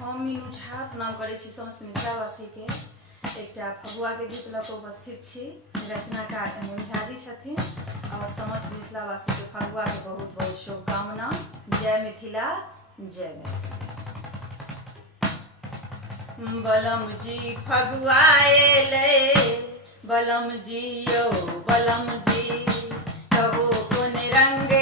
हम मीनू झा प्रणाम करै छी समस्त मिथिलावासी के। एकटा फगुआ के गीत लऽ कऽ उपस्थित छी। रचनाकार अनिल झा जी छथिन और समस्त मिथिलावासी के फगुआ के बहुत बहुत शुभकामना। जय मिथिला, जय मिथिला। बलम जी फगुआ एलै, बलम जी यौ बलम जी, कहो कोन रंग